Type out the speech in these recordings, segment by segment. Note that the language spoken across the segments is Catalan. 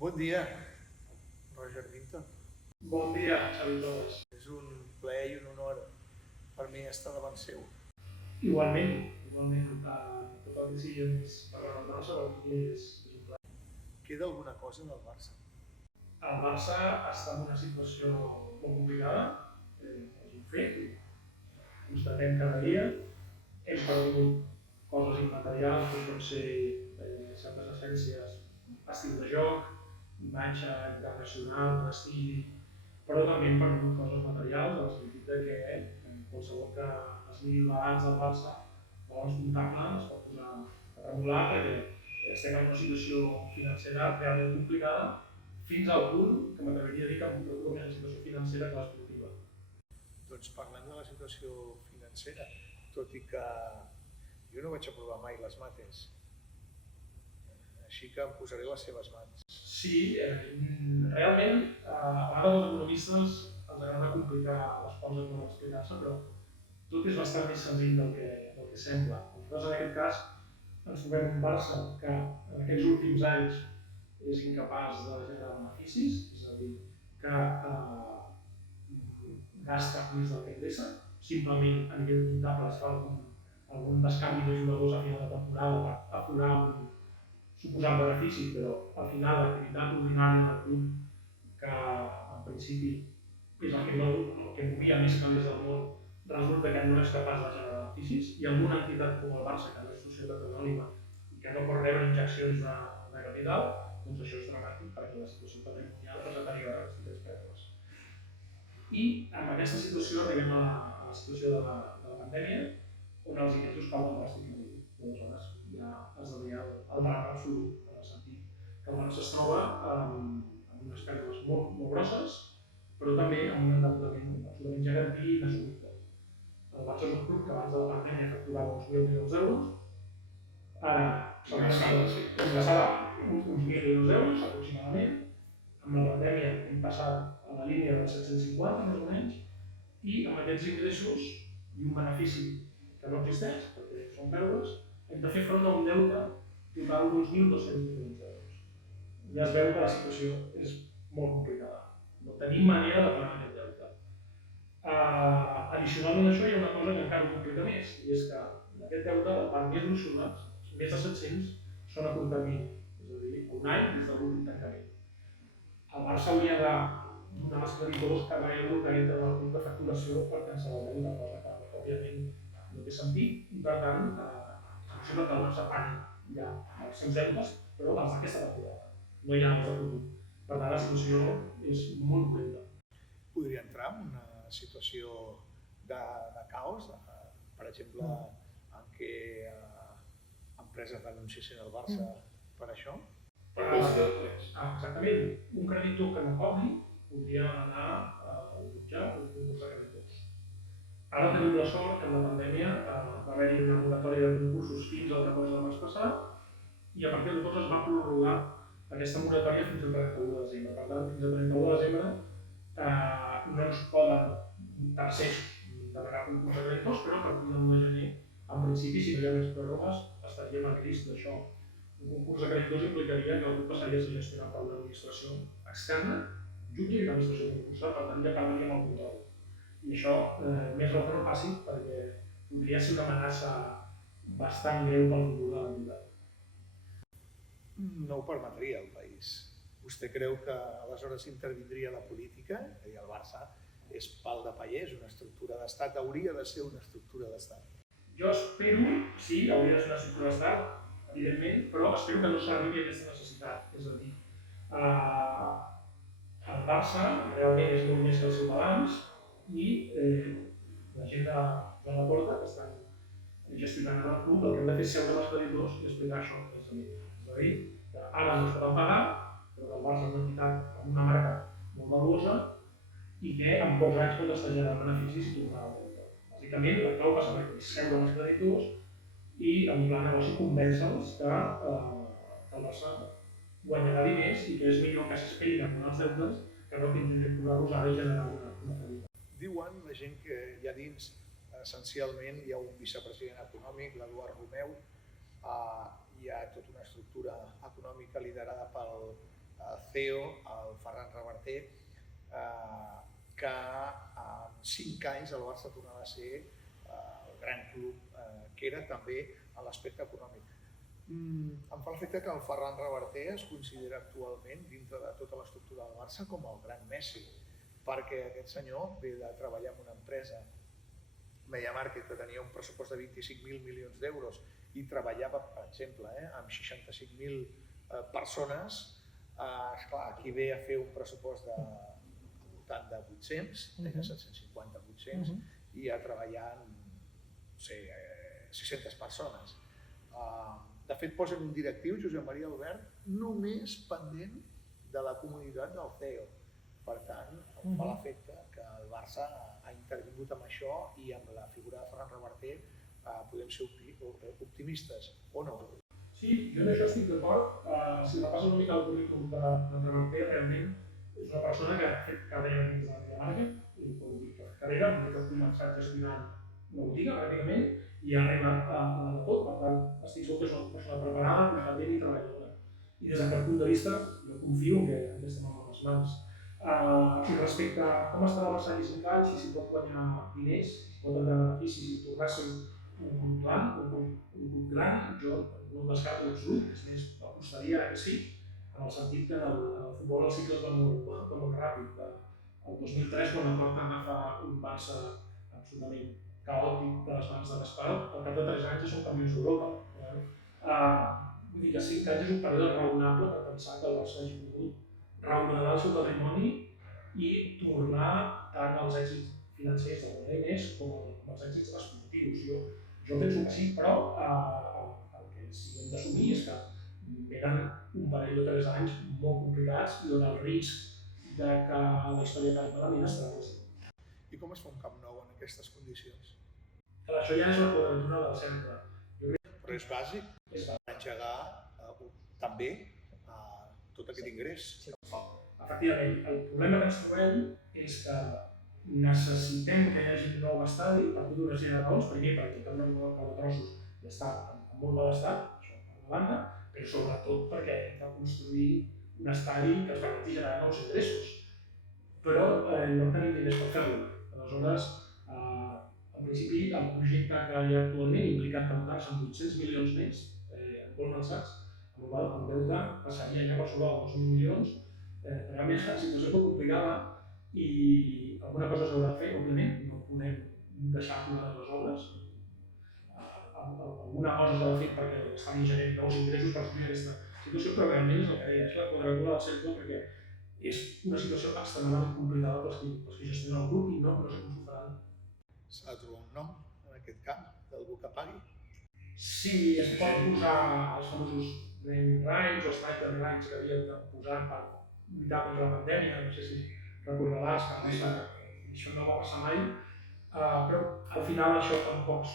Bon dia, Roger Minton. Bon dia, Xavi Torres. És un plaer i un honor per mi estar davant seu. Igualment, tot el que sigui més per la Barça, per mi és un plaer. Queda alguna cosa del Barça? El Barça està en una situació molt complicada, és un fet, constatem cada dia, hem perdut coses immaterials, com pot ser certes essències, estil de joc, imatge internacional, prestigi, però també hem perdut coses materials, en el sentit que en qualsevol que es miri el balanç del Barça, el balanç comptable es pot posar a regular perquè estem en una situació financera realment complicada, fins al punt que m'atreviria a dir que em preocupa més la situació financera que l'esportiva. Doncs parlem de la situació financera, tot i que jo no vaig aprovar mai les mates, així que em posaré les seves mans. Sí, realment a vegades els economistes els agrada complicar les coses per explicar-se, però tot és bastant més senzill del que sembla. Nosaltres en aquest cas ens trobem un Barça que en aquests últims anys és incapaç de generar beneficis, és a dir, que gasta més del que ingressa, simplement a nivell comptable es fa algun bescanvi de jugadors a final de temporada per aflorar un suposant benefici, però al final l'activitat ordinària del club, que en principi és el que movia més canvis del món, resulta que no és capaç de generar beneficis, i amb una entitat com el Barça, que no és societat anònima i que no pot rebre injeccions de capital, doncs això és dramàtic perquè la situació patrimonial presentaria bastantes pèrdues. I amb aquesta situació arribem a la situació de la pandèmia, on els ingressos cauen dràsticament. Aleshores ja esdevé el drama absolut, en el sentit que el Barça es troba amb unes pèrdues molt grosses, però també amb un endeutament absolutament gegantí i inassumible. El Barça és un club que abans de la pandèmia facturava uns 1.000 milions d'euros, ara ingressava uns 1.000 milions d'euros aproximadament, amb la pandèmia hem passat a la línia dels 750 més o menys, i amb aquests ingressos i un benefici que no existeix, perquè són pèrdues, hem de fer front a un deute total d'uns 1.200 milions d'euros. Ja es veu que la situació és molt complicada. No tenim manera de pagar aquest deute. Addicionalment a això hi ha una cosa que encara ho complica més, i és que aquest deute, la part més gruixuda, més de 700, són a curt termini, és a dir, un any des de l'últim tancament. El Barça hauria de donar als creditors cada euro que entra en el club de facturació per cancel·lar el deute, cosa que òbviament no té sentit, i per tant és possible que el Barça pagui ja els seus deutes, però els d'aquesta temporada. No hi ha els de futur. Per tant, la situació és molt dolenta. Podria entrar en una situació de caos, per exemple, en què empreses denunciessin el Barça per això? Exactament. Un creditor que no cobri podria anar a jutjar un concurs de creditors. Ara tenim la sort que en la pandèmia va haver-hi una moratòria de concursos fins al 14 de març passat, i a partir del 14 es va prorrogar aquesta moratòria fins al 31 de desembre. Per tant, fins al 31 de desembre no ens poden tercers demanar concurs de creditors, però a partir del 1 de gener, en principi, si no hi ha més pròrrogues, estaríem en risc d'això. Un concurs de creditors implicaria que el grup passaria a ser gestionat per una administració externa, jutge i l'administració concursal, per tant ja perdríem el control. I això més raó que no passi, perquè podria ser una amenaça bastant greu pel futur de l'entitat. No ho permetria el país. Vostè creu que aleshores intervindria la política? I el Barça és pal de paller, és una estructura d'estat, hauria de ser una estructura d'estat. Jo espero, sí, hauria de ser una estructura d'estat, evidentment, però espero que no s'arribi a aquesta necessitat. És a dir, el Barça realment és molt més que el seu balanç, i la gent de la porta que estan gestionant el club, el que hem de fer és seure els creditors i explicar això. És a dir, que ara no es poden pagar, però que el Barça és una entitat amb una marca molt valuosa i que en pocs anys pot estar generant beneficis i tornar al deute. Bàsicament, la clau passa per aquí, seure amb els creditors i en pla negoci convèncer-los que el Barça guanyarà diners i que és millor que s'esperin amb els deutes que no tinguin que posar-los ara i generar una fallida. Diuen la gent que hi ha dins, essencialment hi ha un vicepresident econòmic, l'Eduard Romeu, hi ha tota una estructura econòmica liderada pel CEO, el Ferran Reverter, que en 5 anys el Barça tornava a ser el gran club que era també en l'aspecte econòmic. Em fa l'efecte que el Ferran Reverter es considera actualment, dintre de tota l'estructura del Barça, com el gran Messi, perquè aquest senyor ve de treballar en una empresa, MediaMarkt, que tenia un pressupost de 25.000 milions d'euros i treballava, per exemple, amb 65.000 persones. Esclar, aquí ve a fer un pressupost de voltant de 800, tenia 750-800, i a treballar amb, no sé, 600 persones. De fet, posen un directiu, Josep Maria Albert, només pendent de la comunitat del CEO. Per tant, em fa l'efecte que el Barça ha intervingut amb això i amb la figura de Ferran Reverter podem ser optimistes, o no? Sí, jo en això estic d'acord. Si repassa una mica el currículum de Reverter, realment és una persona que ha fet carrera dins de la MediaMarkt, i pot dir que carrera, perquè ha començat gestionant una botiga, pràcticament, i ha arribat a tot. Per tant, estic segur que és una persona preparada, competent i treballadora. I des d'aquest punt de vista, jo confio que estem en bones mans. I respecte a com està el Barça d'aquí 5 anys, si pot guanyar diners, si pot treure beneficis i tornar a ser un club gran, jo no el descarto en absolut, és més, apostaria que sí, en el sentit que en el futbol els cicles van molt ràpid. El 2003, quan el Barça agafa un Barça absolutament caòtic de les mans de l'Espal, al cap de 3 anys ja són campions d'Europa. Vull dir que 5 anys és un període raonable per pensar que el Barça hagi pogut reordenar el seu patrimoni i tornar tant als èxits financers de guanyar diners com als èxits esportius. Jo penso que sí, però el que sí que hem d'assumir és que venen un parell o 3 anys molt complicats i on el risc de que la història acabi malament estarà present. I com es fa un Camp Nou en aquestes condicions? Això ja és la quadratura del cercle. Però és bàsic engegar també tot aquest ingrés. Efectivament, el problema que ens trobem és que necessitem que hi hagi un nou estadi per tota una sèrie de raons. Primer, perquè el Camp Nou de Trossos ja està en molt mal estat, això per una banda, però sobretot perquè hem de construir un estadi que ens permeti generar nous ingressos. Però no tenim diners per fer-ho. Aleshores, en principi, el projecte que hi ha actualment implica endeutar-se amb 800 milions més en Goldman Sachs, amb el qual el deute passaria ja per sobre dels 2.000 milions. Realment la situació és molt complicada i alguna cosa s'haurà de fer, òbviament, no podem deixar aturar les obres. Alguna cosa s'ha de fer perquè estan generant nous ingressos per assumir aquesta situació, però realment és el que deia, és la quadratura del cercle, perquè és una situació extremadament complicada pels que gestionen el grup i no sé com s'ho faran. S'ha de trobar un nom en aquest camp, d'algú que pagui? Sí, es pot posar els famosos naming rights o sniper rights que havien de posar per lluitar contra la pandèmia, no sé si recordaràs que això no va passar mai, però al final això tampoc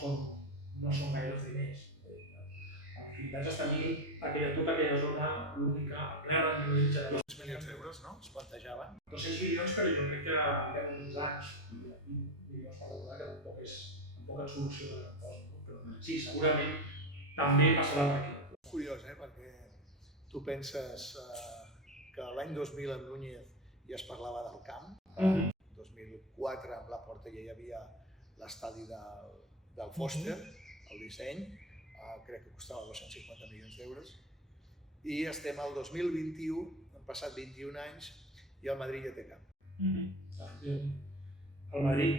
no són gaires diners. La finalitat és tenir tota aquella zona única, plena de generadors. 2 milions d'euros, no? Es plantejaven. 200 milions, però jo crec que en 10 anys, i 20 milions per recordar que tampoc ens soluciona gran cosa. Però sí, segurament també passarà per aquí. És curiós, perquè tu penses que l'any 2000 amb Núñez ja es parlava del camp, en 2004 amb Laporta ja hi havia l'estadi del Foster, el disseny, crec que costava 250 milions d'euros, i estem al 2021, han passat 21 anys i el Madrid ja té camp. El Madrid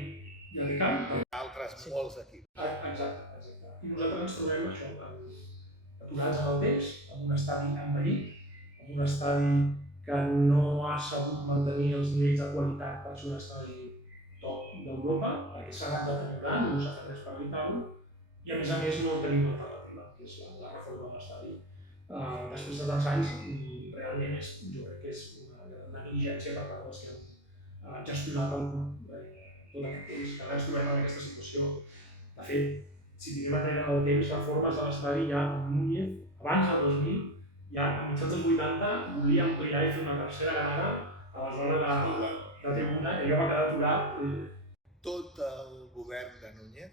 ja té camp. Altres molts equips. Exacte. I nosaltres ens trobem això, aturats en el temps, amb un estadi envellit, amb un estadi que no ha sabut mantenir els nivells de qualitat per ser un estadi top d'Europa, perquè s'ha anat deteriorant, no s'ha fet res per evitar-ho, i a més no tenim l'alternativa, que és la reforma de l'estadi. Després de tants anys, realment jo crec que és una gran negligència per part dels que han gestionat el club tot aquest temps, que ara ens trobem en aquesta situació. De fet, si tinguem enrere el temps, reformes de l'estadi ja amb Núñez, abans del 2000, ja a mitjans dels 80, volia ampliar i fer una tercera granada a la zona de tribuna i allò va quedar aturat. Tot el govern de Núñez,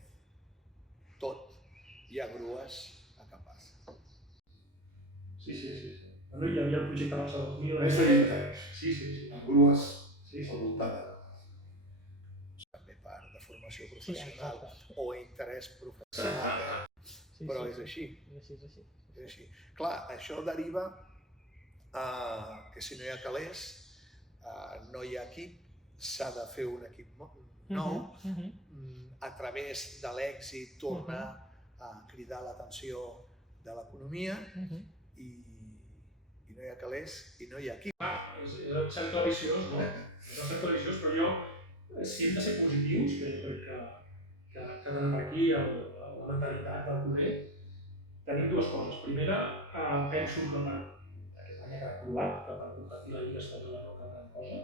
tot, hi ha grues a Can Barça. Sí. Bueno, hi havia el projecte Barça 2000. Més de 20 anys. Sí. Amb grues Sí. al voltant de... També part de formació professional o interès professional, però és així. És així. Clar, això deriva que si no hi ha calés, no hi ha equip, s'ha de fer un equip nou, a través de l'èxit tornar a cridar l'atenció de l'economia i no hi ha calés i no hi ha equip. És un sector viciós, no? És un sector viciós, però jo, si hem de ser positius, que jo crec que tenim aquí la mentalitat del culer, tenim dues coses. Primera, penso que aquest any ha quedat provat, que per competir la Lliga Espanyola no cal gran cosa.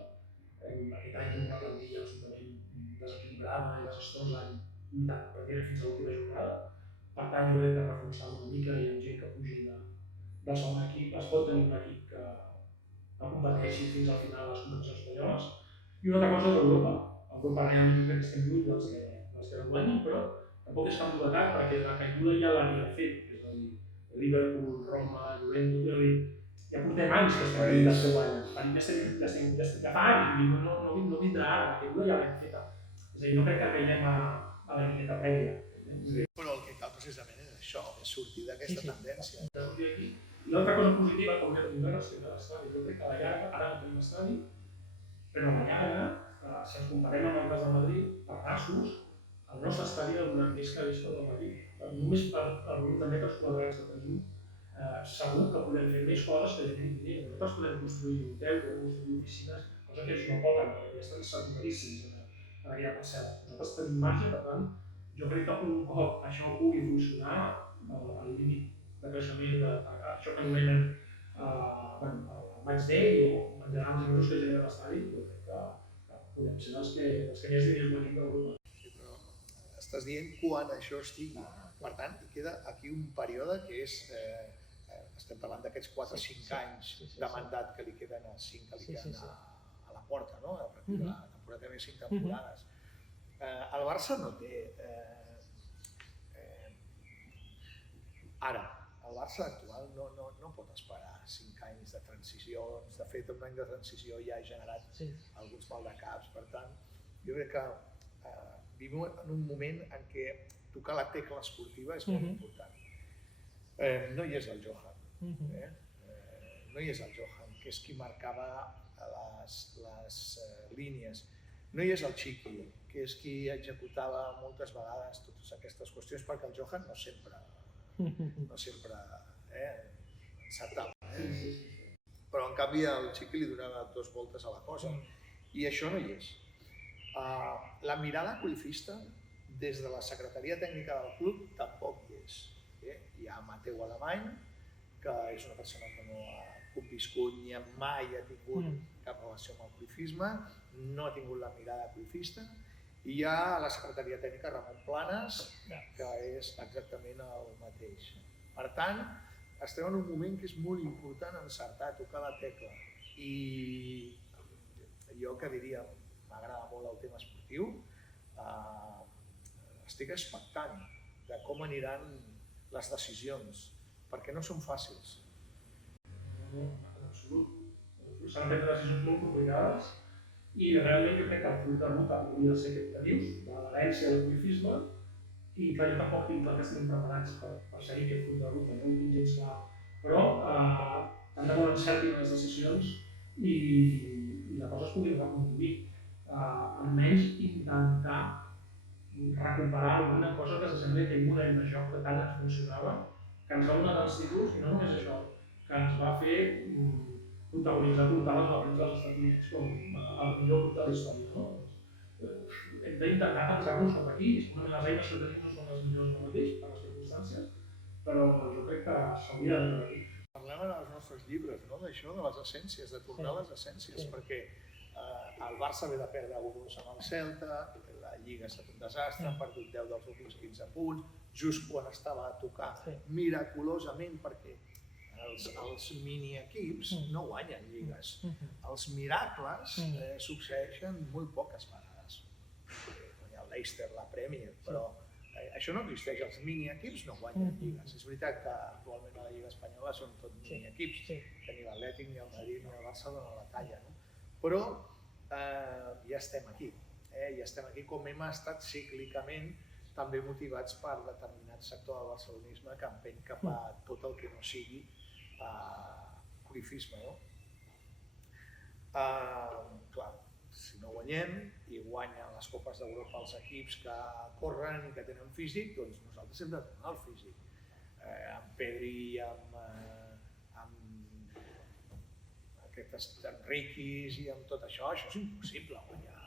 Aquest any tenim una plantilla absolutament desequilibrada i desastrosa i lluitant pràcticament fins a l'última jornada. Per tant, jo crec que reforçar una mica i amb gent que pugi del segon equip es pot tenir un equip que competeixi fins al final de les competicions espanyoles. I una altra cosa és Europa. Europa realment crec que estem lluny dels que no guanyen, però tampoc és cap novetat perquè la caiguda ja l'havia fet. És a dir, Liverpool, Roma, Juventus, ja portem anys que estem lluny dels que guanyen. Ja fa anys, no vindrà ara, la caiguda ja l'hem feta. És a dir, no crec que caiguem a la lluita prèvia. Però el que cal precisament és això, és sortir d'aquesta tendència. I l'altra cosa positiva que hauria de tenir relació de l'estadi, jo crec que a la llarga, ara no tenim estadi, però a la llarga, si ens comparem amb altres de Madrid, per nassos, el nostre estadi ha donat més que l'Estat de Madrid. Només per el volum de metres quadrats que tenim, segur que podem fer més coses que generin diners. Nosaltres podem construir hotels, podem construir oficines, cosa que ells no poden, perquè ja estan saturadíssims en aquella parcel·la. Nosaltres tenim marge, per tant, jo crec que un cop això pugui funcionar, al límit de creixement, això que anomenen el match day o en general els ingressos que genera l'estadi, jo crec que podem ser els que més diners guanyem d'Europa. Sí, però estàs dient quan això estigui. Per tant, hi queda aquí un període que és, estem parlant d'aquests 4 o 5 anys de mandat que li queden a 5 que li queden a la porta, no? A partir de la temporada que ve 5 temporades. El Barça no té... Ara, el Barça actual no pot esperar 5 anys de transicions. De fet, un any de transició ja ha generat alguns maldecaps. Per tant, jo crec que vivim en un moment en què tocar la tecla esportiva és molt important. No hi és el Johan, no hi és el Johan, que és qui marcava les línies. No hi és el Chiqui, que és qui executava moltes vegades totes aquestes qüestions, perquè el Johan no sempre encertava. Però en canvi el Chiqui li donava 2 voltes a la cosa i això no hi és. La mirada clubista des de la secretaria tècnica del club tampoc hi és. Hi ha Mateu Alemany, que és una persona que no ha conviscut ni mai ha tingut cap relació amb el clubisme, no ha tingut la mirada clubista, i hi ha la secretaria tècnica Ramon Planes, que és exactament el mateix. Per tant, estem en un moment que és molt important encertar, tocar la tecla. I jo que diria, m'agrada molt el tema esportiu, estic expectant de com aniran les decisions, perquè no són fàcils. En absolut. S'han fet decisions molt complicades i realment jo crec que el full de ruta hauria de ser aquest que dius, de l'herència del clubisme, i clar, jo tampoc tinc clar que estiguem preparats per seguir aquest full de ruta, no ho tinc gens clar. Però tant de bo encertin les decisions i la cosa es pugui reconduir. Almenys intentar recuperar alguna cosa que s'assembli a aquell model de joc que tant ens funcionava, que ens va donar els títols i no només això, que ens va fer protagonitzar portades a dels Estats Units com el millor club de la història. Hem d'intentar pensar-nos cap aquí, segurament les eines que tenim no són les millors ara mateix per les circumstàncies, però jo crec que s'hauria de repetir. Parlem en els nostres llibres d'això, de les essències, de tornar a les essències, perquè el Barça ve de perdre 1-2 amb el Celta, la Lliga ha estat un desastre, ha perdut 10 dels últims 15 punts, just quan estava a tocar miraculosament, perquè els mini-equips no guanyen lligues. Els miracles succeeixen molt poques vegades. No hi ha el Leicester, la Premier, però això no existeix, els mini-equips no guanyen lligues. És veritat que actualment a la Lliga Espanyola són tot mini-equips, que ni l'Atlètic, ni el Madrid, ni el Barça donen la talla, no? Però ja estem aquí, ja estem aquí com hem estat cíclicament també motivats per determinat sector del barcelonisme que empeny cap a tot el que no sigui cruyffisme, no? Clar, si no guanyem i guanyen les Copes d'Europa els equips que corren i que tenen físic, doncs nosaltres hem de donar el físic. Amb Pedri i amb aquests Enriquis i amb tot això és impossible guanyar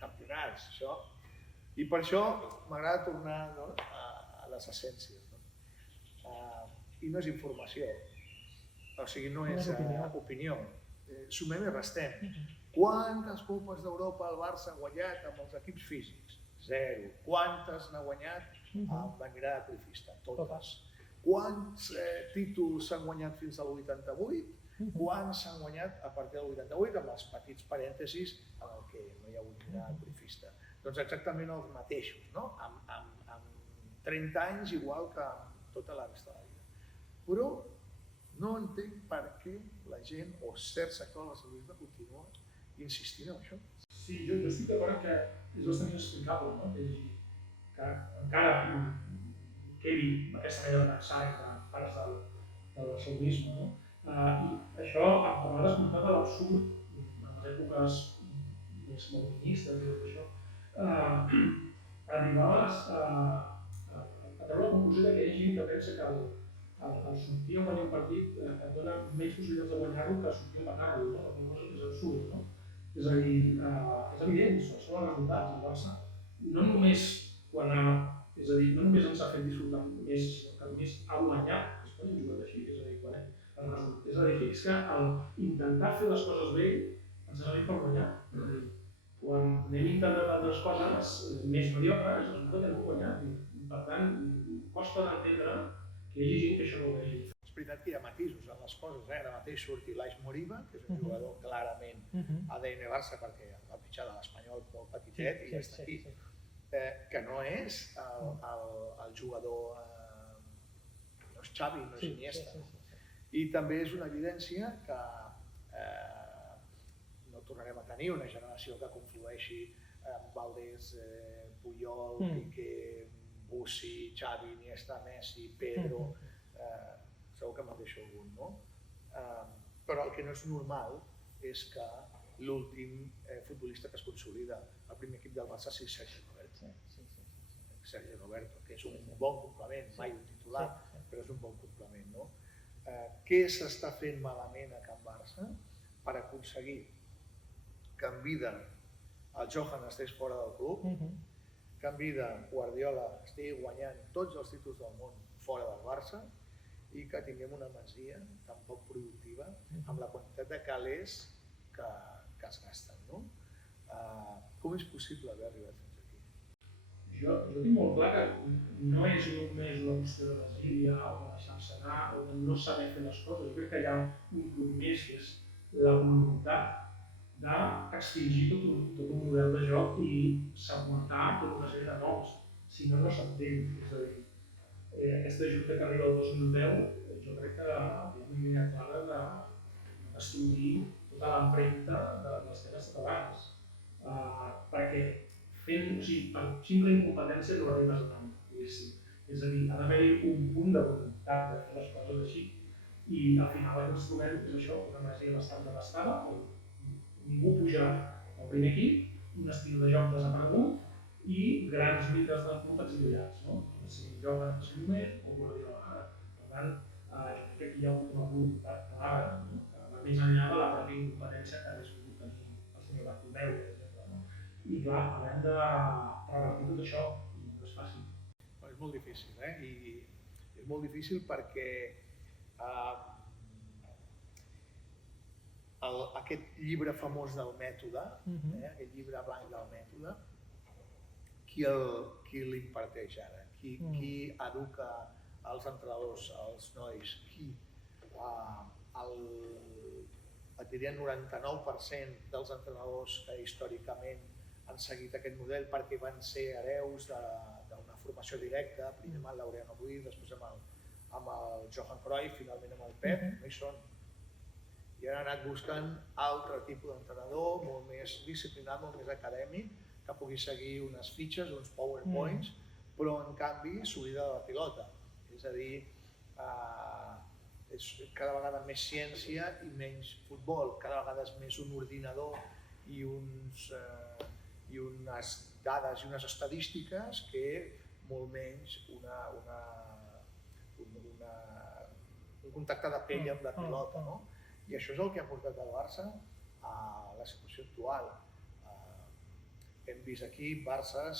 campionats. I per això m'agrada tornar a les essències. I no és informació, o sigui, no és opinió. Sumem i restem. Quantes Copes d'Europa el Barça ha guanyat amb els equips físics? 0. Quantes n'ha guanyat amb la mirada cruyffista? Totes. Quants títols s'han guanyat fins al 88? Quants s'han guanyat a partir del 88, amb els petits parèntesis en el que no hi ha hagut mirada cruyffista? Doncs exactament els mateixos, no? Amb 30 anys igual que amb tota la resta de la vida. Però no entenc per què la gent o cert sector de la salut continua insistint en això. Sí, jo estic d'acord que és bastant inexplicable, no? Que encara quedi aquesta manera de pensar entre parts del barcelonisme, no? I això a vegades portat a l'absurd en les èpoques més modernistes i tot això, arribaves a treure la conclusió que hi ha gent que pensa que el sortir a guanyar un partit et dona menys possibilitats de guanyar-lo que sortir a matar-lo, no? La cosa és absurd, no? És a dir, és evident, són els resultats. El Barça no només ens ha fet disfrutar més, sinó que només ha guanyat, després hem jugat així, és a dir, és que intentar fer les coses bé ens ha servit per guanyar. És a dir, quan anem intentant altres coses més mediocres, resulta que no hem guanyat. I per tant, costa d'entendre que hi hagi gent que això no ho vegi. És veritat que hi ha matisos en les coses. Ara mateix surt Ilais Moriba, que és un jugador clarament ADN Barça, perquè va pitjar de l'Espanyol molt petitet i ja està aquí. Que no és el jugador, no és Xavi, no és Iniesta. I també és una evidència que no tornarem a tenir una generació que conflueixi amb Valdés, Puyol, Piqué, Bussi, Xavi, Iniesta, Messi, Pedro, segur que me'n deixo algun, no? Però el que no és normal és que l'últim futbolista que es consolida al primer equip del Barça sigui Sergi Roberto. Sergi Roberto, que és un bon complement, mai un titular, però és un bon complement, no? Què s'està fent malament a Can Barça per aconseguir que en vida el Johan estigués fora del club, que en vida Guardiola estigui guanyant tots els títols del món fora del Barça i que tinguem una masia tan poc productiva amb la quantitat de calés que es gasten, no? Com és possible haver arribat fins aquí? Jo tinc molt clar que no és només una qüestió de desídia o de deixar-se anar o de no saber fer les coses. Jo crec que hi ha un punt més que és la voluntat d'extingir tot un model de joc i s'aguantar tota una sèrie de noms. Si no, no s'entén. És a dir, aquesta junta que arriba el 2010, jo crec que hi ha una idea clara de destruir tota l'empremta dels temes catalans. Perquè fent, o sigui, per simple incompetència no arribes a tant, diguéssim. És a dir, ha d'haver-hi un punt de voluntat de fer les coses així. I al final el que ens trobem és això, una masia bastant devastada, on ningú puja al primer equip, un estil de joc desaparegut i grans mites del club exiliats, no? Si juguen en el seu moment o Guardiola. Per tant, jo crec que aquí hi ha una voluntat clara, que va més enllà de la pròpia incompetència que hagués pogut tenir el senyor Bartomeu, per exemple. I clar, haurem de revertir tot això i no és fàcil. És molt difícil, i és molt difícil perquè aquest llibre famós del mètode, aquest llibre blanc del mètode, qui l'imparteix ara? Qui educa els entrenadors, els nois? Qui? Et diria el 99% dels entrenadors que històricament han seguit aquest model perquè van ser hereus d'una formació directa, primer amb el Laureano Ruiz, després amb el Johan Cruyff, finalment amb el Pep, no hi són. I han anat buscant altre tipus d'entrenador, molt més disciplinat, molt més acadèmic, que pugui seguir unes fitxes, uns powerpoints, però en canvi s'oblida de la pilota. És a dir, és cada vegada més ciència i menys futbol, cada vegada és més un ordinador i unes dades i unes estadístiques que molt menys un contacte de pell amb la pilota. No? I això és el que ha portat el Barça a la situació actual. Hem vist aquí Barças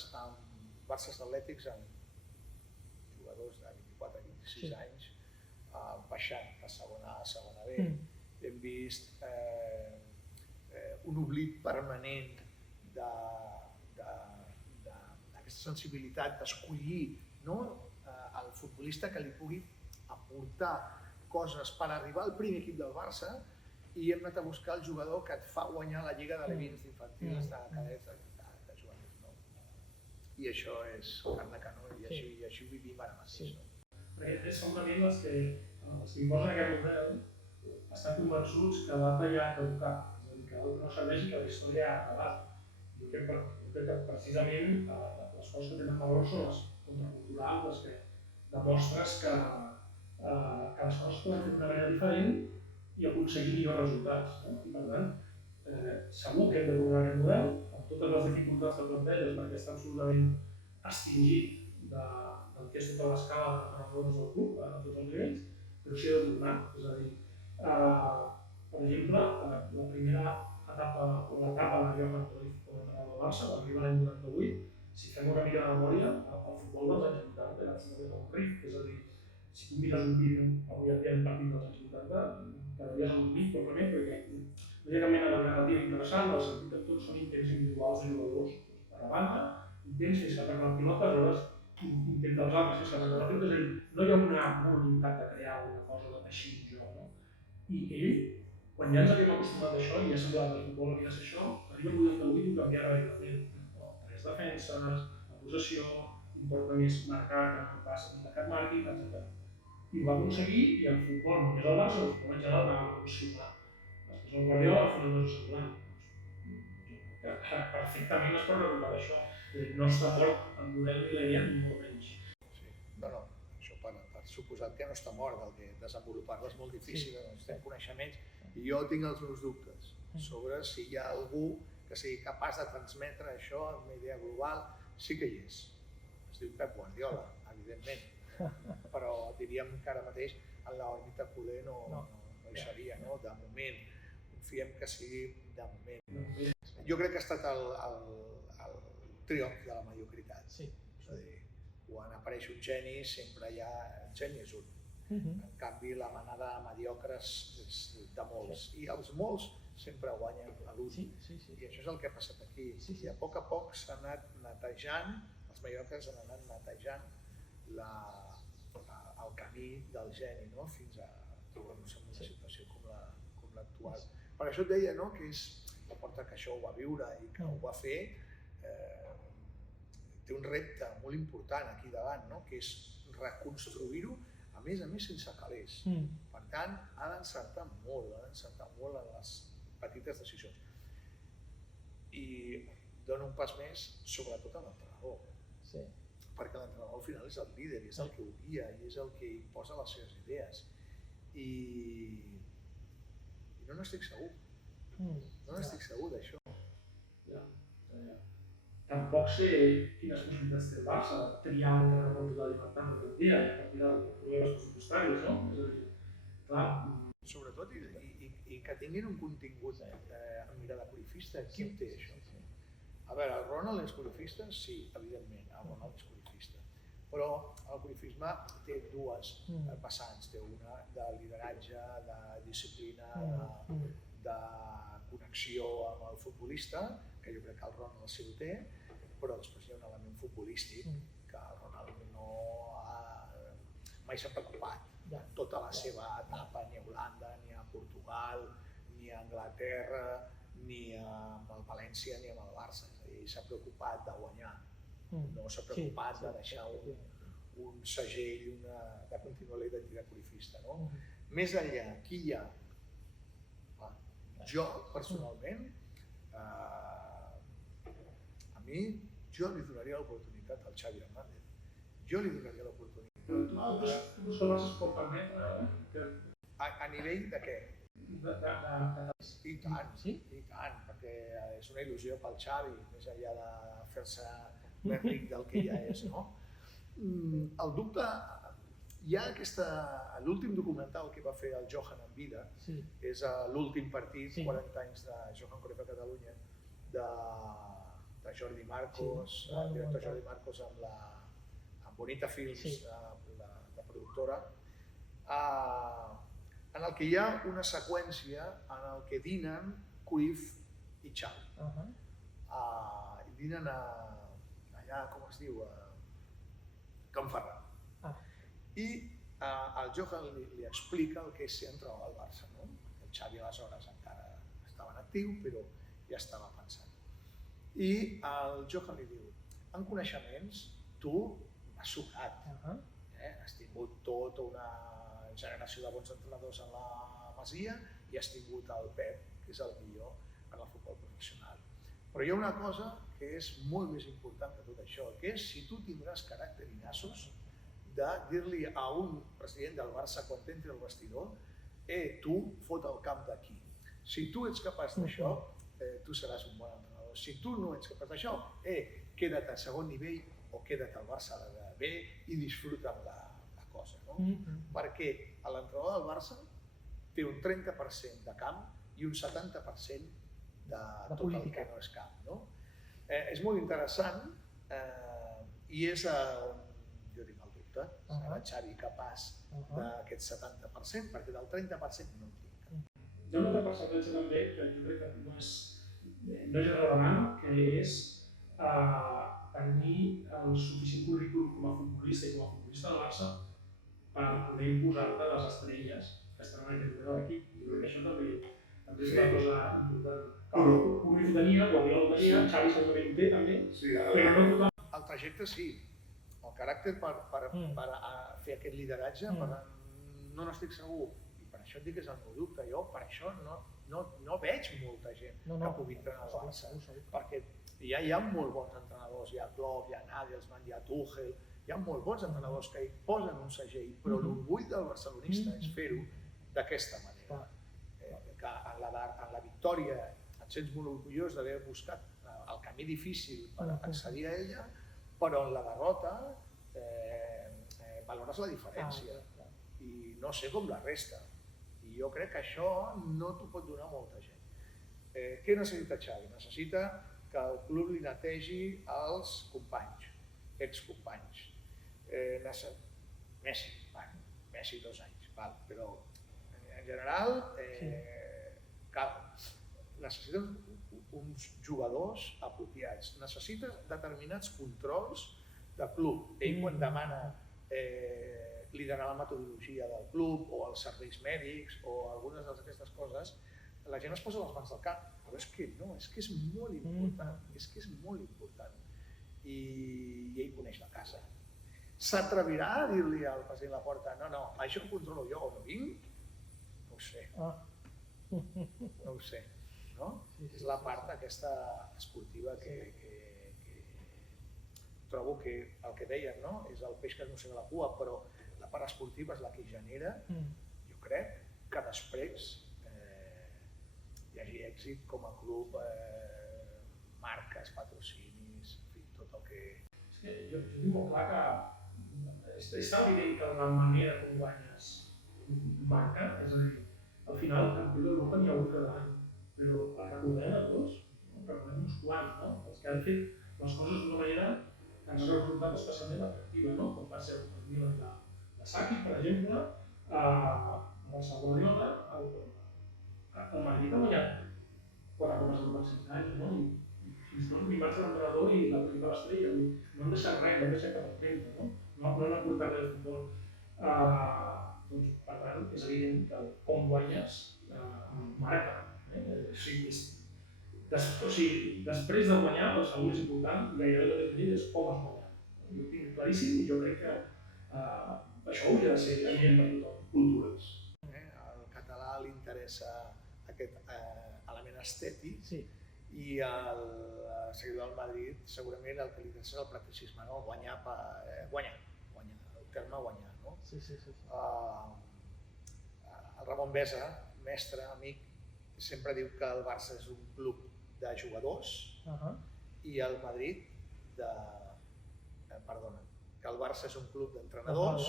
atlètics amb jugadors de 24 a 26 anys baixant a segona B. Hem vist un oblit permanent d'aquesta sensibilitat d'escollir el futbolista que li pugui aportar coses per arribar al primer equip del Barça, i hem anat a buscar el jugador que et fa guanyar la Lliga de Levins d'infantils, de cadets, de juvenils. I això és carn de canó i així ho vivim ara mateix. Perquè són famílies els que imposen aquest model estan convençuts que l'altre ja ha caducat, és a dir, que no serveix i que la història ha acabat. Jo crec que precisament les coses que tenen valor són les contraculturals, les que demostres que les coses es poden fer d'una manera diferent i aconseguir millors resultats. I per tant, segur que hem de tornar a aquest model, amb totes les dificultats que planteges, perquè està absolutament extingit del que és tota l'escala de valors del club, a tots els nivells, però s'hi ha de tornar. És a dir, per exemple, la primera etapa o l'etapa de Johan Cruyff com a entrenador del Barça, va arribar l'any 98, si fem una mica de memòria, el futbol dels anys 80 era absolutament avorrit. És a dir, si tu mires un vídeo avui en dia d'un partit dels anys 80, quedaries avorrit probablement perquè no hi ha cap mena de narrativa interessant, en el sentit que tots són intents individuals de jugadors. Per la banda, intents fins que ataquen la pilota, aleshores intenta els altres fins que ataquen la pilota, és a dir, no hi ha una voluntat de crear una cosa així un joc. I ell, quan ja ens havíem acostumat a això i ja semblat que el futbol havia de ser això, arriba al 88 i ho canvia radicalment. Tres defenses, la possessió, un poc més marcar que pas que et marqui, etc. I ho va aconseguir i el futbol, només el Barça, el futbol en general va evolucionar. Després el Guardiola va fer una cosa semblant. Perfectament es pot recuperar això. No està mort el model milenial ni molt menys. No, això per suposat que no està mort, el que desenvolupar-lo és molt difícil, tenen coneixements, i jo tinc els meus dubtes sobre si hi ha algú que sigui capaç de transmetre això en una idea global. Sí que hi és. Es diu Pep Guardiola, evidentment, però diríem que ara mateix en l'òrbita Culé no hi seria, no? De moment. Confiem que sigui de moment. Jo crec que ha estat el triomf de la mediocritat. És a dir, quan apareix un geni, sempre hi ha... El geni és un. En canvi, la manada de mediocres és de molts. I els molts sempre guanyen a l'últim. I això és el que ha passat aquí. I a poc s'ha anat netejant, els mediocres han anat netejant el camí del geni, fins a trobar-nos en una situació com l'actual. Per això et deia que és la porta que això ho va viure i que ho va fer, té un repte molt important aquí davant, que és reconstruir-ho, a més sense calés. Per tant, ha d'encertar molt en les petites decisions. I dona un pas més, sobretot a l'entrenador. Perquè l'entrenador al final és el líder, és el que ho guia i és el que imposa les seves idees. I no n'estic segur. No n'estic segur d'això. Tampoc sé quines possibilitats té el Barça de triar l'entrenador amb tota llibertat avui en dia, a partir dels problemes pressupostaris, no? És a dir, clar... Sobretot, i que tinguin un contingut amb mirada corifista. Qui ho té, això? A veure, el Ronald és corifista? Sí, evidentment, el Ronald és corifista. Però el corifisme té dues vessants. Té una de lideratge, de disciplina, de connexió amb el futbolista, que jo crec que el Ronald sí ho té, però després hi ha un element futbolístic que el Ronald mai s'ha preocupat. Tota la seva etapa, ni a Holanda, ni a Portugal, ni a Anglaterra, ni amb el València, ni amb el Barça. És a dir, s'ha preocupat de guanyar. no s'ha preocupat de deixar un segell de continuar la identitat cruyffista. No? Més enllà, qui hi ha? Jo, personalment, a mi, jo li donaria l'oportunitat al Xavi Hernández. Jo li donaria l'oportunitat. Però tu creus que el Barça es pot permetre A nivell de què? de... I tant, perquè és una il·lusió pel Xavi, més enllà de fer-se més ric del que ja és, no? El dubte, hi ha l'últim documental que va fer el Johan en vida, és l'últim partit, 40 anys de Johan Cruyff a Catalunya, de Jordi Marcos, el director Jordi Marcos amb Bonita Films, la productora, en el que hi ha una seqüència en el que dinen Cruyff i Xavi. Dinen allà, com es diu, a Can Ferran. I el Johan li explica el que és ser entrenador al Barça. El Xavi aleshores encara estava en actiu, però ja estava pensant. I el Johan li diu, en coneixements, tu has sucat. Has tingut tota una generació de bons entrenadors en la Masia i has tingut el Pep, que és el millor en el futbol professional. Però hi ha una cosa que és molt més important que tot això, que és si tu tindràs caràcter i nassos de dir-li a un president del Barça quan t'entri al vestidor tu fot el camp d'aquí. Si tu ets capaç d'això, tu seràs un bon entrenador. Si tu no ets capaç d'això, queda't a segon nivell o queda't al Barça de bé i disfruta amb la cosa. Perquè l'entrenador del Barça té un 30% de camp i un 70% de tot el que no és camp. És molt interessant i és on jo tinc el dubte. Serà Xavi capaç d'aquest 70%, perquè del 30% no en tinc. Hi ha una altra percentatge també que jo crec que no és irrellevant, que és tenir el suficient currículum com a futbolista i com a futbolista del Barça per poder imposar-te les estrelles que estan en aquest moment de l'equip. Jo crec que això també és una cosa important. Cruyff ho tenia, Guardiola ho tenia, Xavi segurament ho té també, però no tothom. El trajecte sí, el caràcter per fer aquest lideratge no n'estic segur. I per això et dic que és el meu dubte. Jo per això no veig molta gent que pugui entrenar al Barça, perquè ja hi ha molt bons entrenadors, hi ha Klopp, hi ha Nagelsmann, hi ha Tuchel, hi ha molt bons entrenadors que hi posen un segell, però l'orgull del barcelonista és fer-ho d'aquesta manera. Que en la victòria et sents molt orgullós d'haver buscat el camí difícil per accedir a ella, però en la derrota valores la diferència i no sé com la resta. I jo crec que això no t'ho pot donar molta gent. Què necessita Xavi? Necessita que el club li netegi els companys, excompanys. Messi 2 anys, però en general necessites uns jugadors apropiats, necessites determinats controls de club. Ell quan demana liderar la metodologia del club o els serveis mèdics o algunes d'aquestes coses, la gent es posa les mans al cap, però és que no, és que és molt important, i ell coneix la casa. S'atrevirà a dir-li al president Laporta, no, això ho controlo jo o no vinc? No ho sé. És la part aquesta esportiva que trobo que el que deien és el peix que es mossega la cua, però la part esportiva és la que genera, jo crec, que després hi hagi èxit com a club, marques, patrocinis, en fi, tot el que... Jo tinc molt clar que està evident que la manera com guanyes marca, és a dir, al final el campió d'Europa n'hi ha un cada any, però recordem a tots, recordem uns quants, els que han fet les coses d'una manera que ens ha resultat especialment atractiva, com va ser el Milan de Saki, per exemple, el Guardiola, el Madrid ha guanyat 4 copes en 5 anys, i fins i tot l'imatge de l'entrenador i la política de l'estrella, no han deixat res, no han deixat cap empremta, no han aportat res de futbol. Per tant, és evident que com guanyes marca. O sigui, després de guanyar, la salut és important, gairebé tot és dir és com es guanya. Jo ho tinc claríssim i jo crec que això hauria de ser evident per tothom, cultures. Al català li interessa aquest element estètic Sí. i al seguidor del Madrid segurament el que li interessa és el practicisme, no? Guanyar, el terme guanyar. No? Sí. El Ramon Besa, mestre, amic, sempre diu que el Barça és un club de jugadors i el Madrid que el Barça és un club d'entrenadors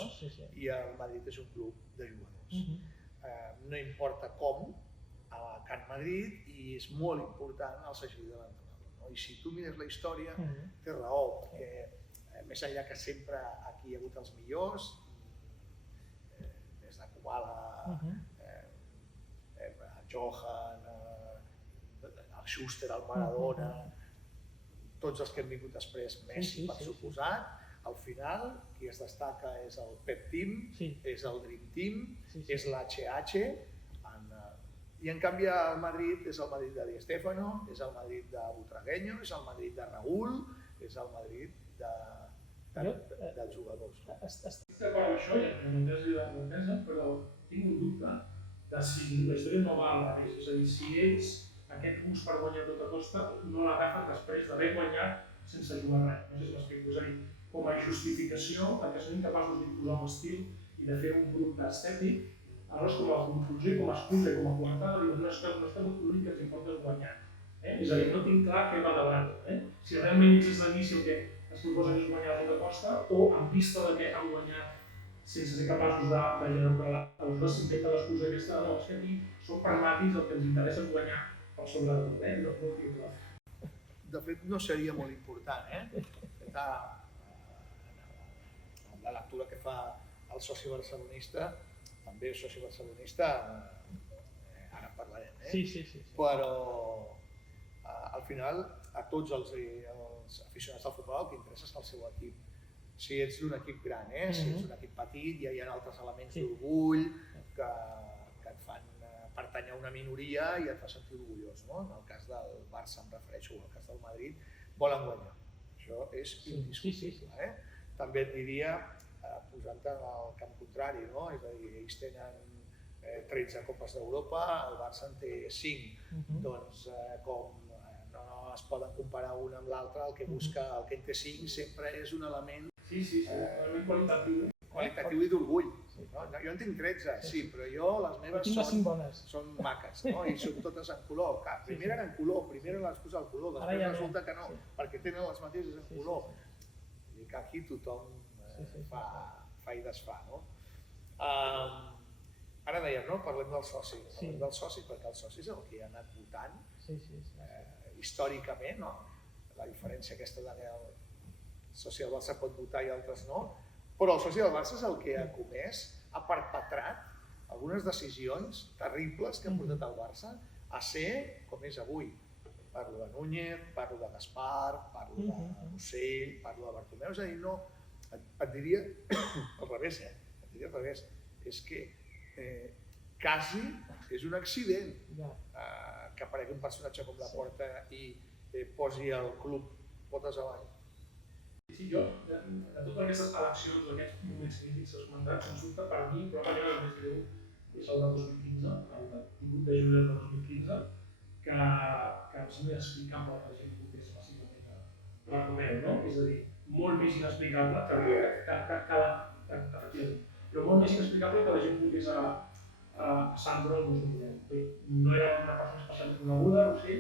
i el Madrid és un club de jugadors. No importa com, a Can Madrid, i és molt important el segell de l'entrenador. No? I si tu mires la història, té raó, perquè més enllà que sempre aquí hi ha hagut els millors, des de Kubala, el Johan, el Schuster, el Maradona, tots els que han vingut després, Messi per suposat, al final qui es destaca és el Pep Team, és el Dream Team, és l'HH, i en canvi el Madrid és el Madrid de Di Stéfano, és el Madrid de Butragueño, és el Madrid de Raúl, és el Madrid dels jugadors. Estic d'acord amb això, ja no t'has ajudat a l'entesa, però tinc un dubte de si la història no va al revés. És a dir, si ells aquest gust per guanyar a tota costa no l'agafen després d'haver guanyat sense jugar res. No sé si m'explico. És a dir, com a justificació que són incapaços d'imposar un estil i de fer un producte estètic, aleshores com a conclusió, com a excusa i com a coartada, diuen no és que l'únic que ens importa és guanyar. És a dir, no tinc clar què va davant. Si realment ells des d'inici el que es proposen és guanyar a tota costa o en vista de que han guanyat sense ser capaços de generar. Aleshores s'intenta l'excusa aquesta, no, és que aquí som pragmàtics, el que ens interessa és guanyar per sobre de tot. No ho tinc clar. De fet, no seria molt important. La lectura que fa el soci barcelonista, també el soci barcelonista, ara en parlarem, però al final a tots els aficionats del futbol el que interessa és el seu equip. Si ets d'un equip gran, si ets d'un equip petit, ja hi ha altres elements d'orgull que et fan pertànyer a una minoria i et fa sentir orgullós. En el cas del Barça, em refereixo, o el cas del Madrid, volen guanyar. Això és indiscutible. També et diria, posant-te en el camp contrari, és a dir, ells tenen 13 Copes d'Europa, el Barça en té 5, doncs com no es poden comparar un amb l'altre, el que busca, el que en té 5 sempre és un element qualitatiu i d'orgull. Jo en tinc 13, sí, però jo les meves són maques i són totes en color. Primer eren en color, primer eren les coses al color, després resulta que no, perquè tenen les mateixes en color. I que aquí tothom fa i desfà. Ara dèiem, parlem del soci. Parlem del soci perquè el soci és el que ha anat votant històricament. La diferència aquesta de que el soci del Barça pot votar i altres no, però el soci del Barça és el que ha comès, ha perpetrat algunes decisions terribles que han portat el Barça a ser com és avui. Parlo de Núñez, parlo de Gaspar, parlo de Rossell, parlo de Bartomeu, és a dir, no, et diria al revés, és que quasi és un accident que aparegui un personatge com Laporta i posi el club potes avall. Sí, jo, de totes aquestes eleccions, d'aquests moments crítics esmentats, sens dubte, per mi, probablement el més greu és el del 2015, el 18 de juliol del 2015, que em sembla inexplicable que la gent votés massivament a Bartomeu, no? És a dir, molt més inexplicable però molt més inexplicable que la gent votés a Sandro el 2010. No era una persona especialment coneguda, no sé,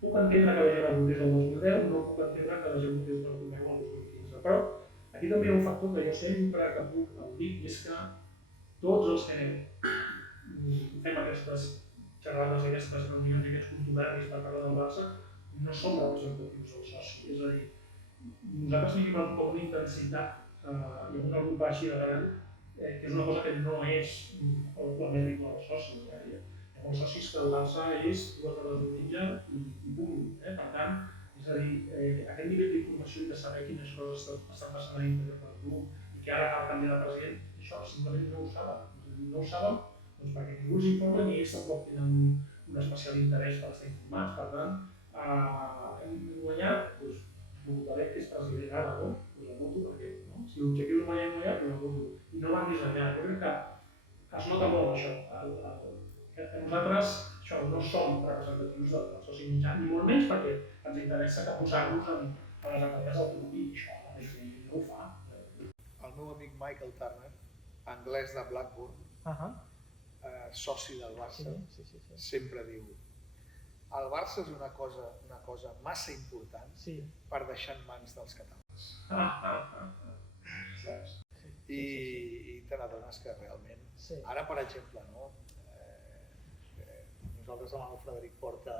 puc entendre que la gent el votés el 2010, no puc entendre que la gent votés Bartomeu el 2015. Però aquí també hi ha un factor que jo sempre que puc el dic, i és que tots els que fem aquestes xerrades, aquestes reunions i aquests contubernis per parlar del Barça, no som representatius del soci. És a dir, nosaltres vivim amb una intensitat i amb un agrupar així de gran, que és una cosa que no és la més vinculada al soci. Hi ha molts socis que el Barça és 2 hores de mitja i punt. Per tant, és a dir, aquest nivell d'informació i de saber quines coses estan passant a l'interior del club i que ara cal canviar de president, això simplement no ho saben. No ho saben perquè ningú els informa ni ells tampoc tenen un especial interès per estar informats. Per tant, hem guanyat, doncs, l'Hospitalet, que és president ara, no? Pues el voto perquè, no? Si l'objectiu és guanyar, pues el voto. I no van dissenyar. Jo crec que es nota molt això. Que nosaltres això, no som representatius del soci mitjà, ni molt menys perquè ens interessa que posar-nos a les empreses d'autonomia i això, no ho fa. El meu amic Michael Turner, anglès de Blackburn, soci del Barça, sempre diu: el Barça és una cosa massa important per deixar en mans dels catalans. I te n'adones que realment, ara per exemple, no? Nosaltres amb el Frederic Porta,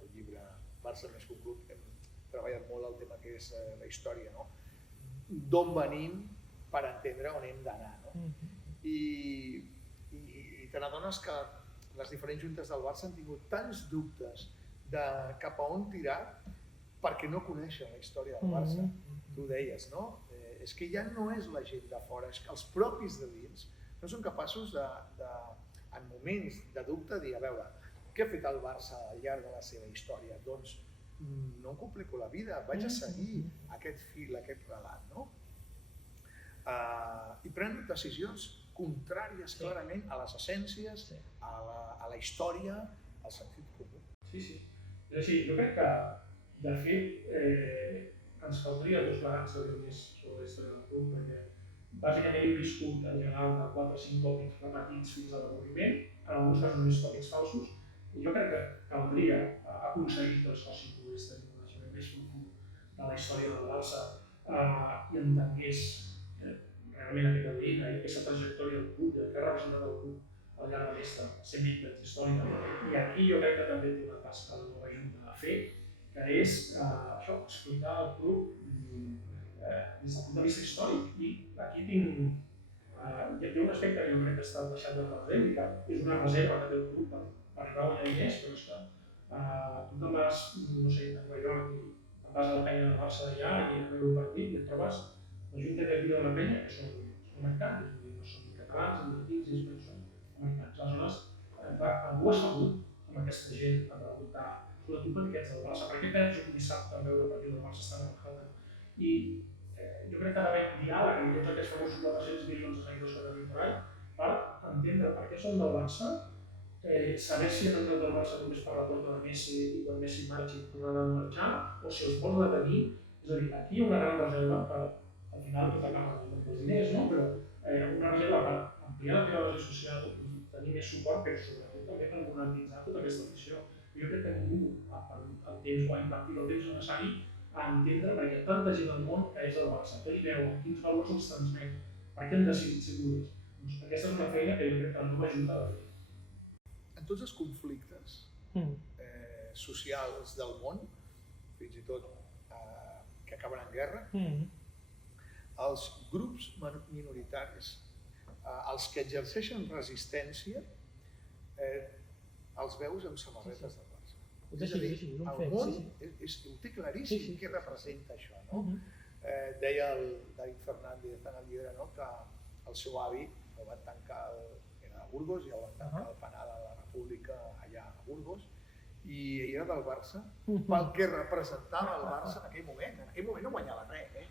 el llibre Barça més que un club, hem treballat molt el tema que és la història, no? D'on venim per entendre on hem d'anar, no? I te n'adones que les diferents juntes del Barça han tingut tants dubtes de cap a on tirar perquè no coneixen la història del Barça. Tu ho deies, no? És que ja no és la gent de fora, és que els propis de dins no són capaços en moments de dubte, dir, a veure, què ha fet el Barça al llarg de la seva història? Doncs no em complico la vida, vaig a seguir aquest fil, aquest relat, no? I prenen decisions contràries clarament a les essències, a la història, al sentit comú. Sí. És així, jo crec que, de fet, ens caldria dos plegats saber més sobre la història del club, perquè bàsicament he viscut en general de 4 o 5 tòpics repetits fins a l'avorriment, en alguns casos només tòpics falsos, i jo crec que caldria aconseguir que el soci pogués tenir un coneixement més profund de la història del Barça i entengués realment aquest ADN i aquesta trajectòria del club, que ha representat el club al llarg d'aquesta 100 anys històrica. I aquí jo crec que també té una tasca de nova junta a fer, que és això, explicar el club des del punt de vista històric. I aquí hi ha un aspecte que jo crec que està deixat de present i que és una reserva que té el club per arribar a guanyar diners, però és que tu te'n vas, no sé, a Nova York i te'n vas a la penya del Barça d'allà i a veure un partit i et trobes la Junta de Vida de la Penya, que són americans, no són ni catalans, ni llatins, són americans. Aleshores, algú ha sabut amb aquesta gent a preguntar sobre tu per què ets del Barça, per què tens un dissabte a veure el partit del Barça estant a Manhattan. I jo crec que ha d'haver diàleg amb tots aquests famosos 400 milions de seguidors que tenim per any per entendre per què són del Barça, saber si han entrat del Barça només per la porta de Messi i quan Messi marxi tornaran a marxar, o si els vols retenir. És a dir, aquí hi ha una gran reserva per al final tot acaba amb els diners, no? Però una reserva per ampliar la teva base social i tenir més suport, però sobretot també per monetitzar tota aquesta afició. Jo crec que ningú ha perdut el temps o ha invertit el temps necessari a entendre per què hi ha tanta gent al món que és el Barça, què hi veuen, quins valors els transmet, per què han decidit ser culers. Doncs aquesta és una feina que jo crec que no m'ajuda a fer. En tots els conflictes socials del món, fins i tot que acaben en guerra, els grups minoritaris, els que exerceixen resistència, els veus amb samarretes del Barça. És a dir, el món ho té claríssim què representa això, no? Deia el David Fernández en el llibre que el seu avi el van tancar, era a Burgos, i el van tancar al penal de la República allà a Burgos, i era del Barça, pel que representava el Barça en aquell moment. En aquell moment no guanyava res, el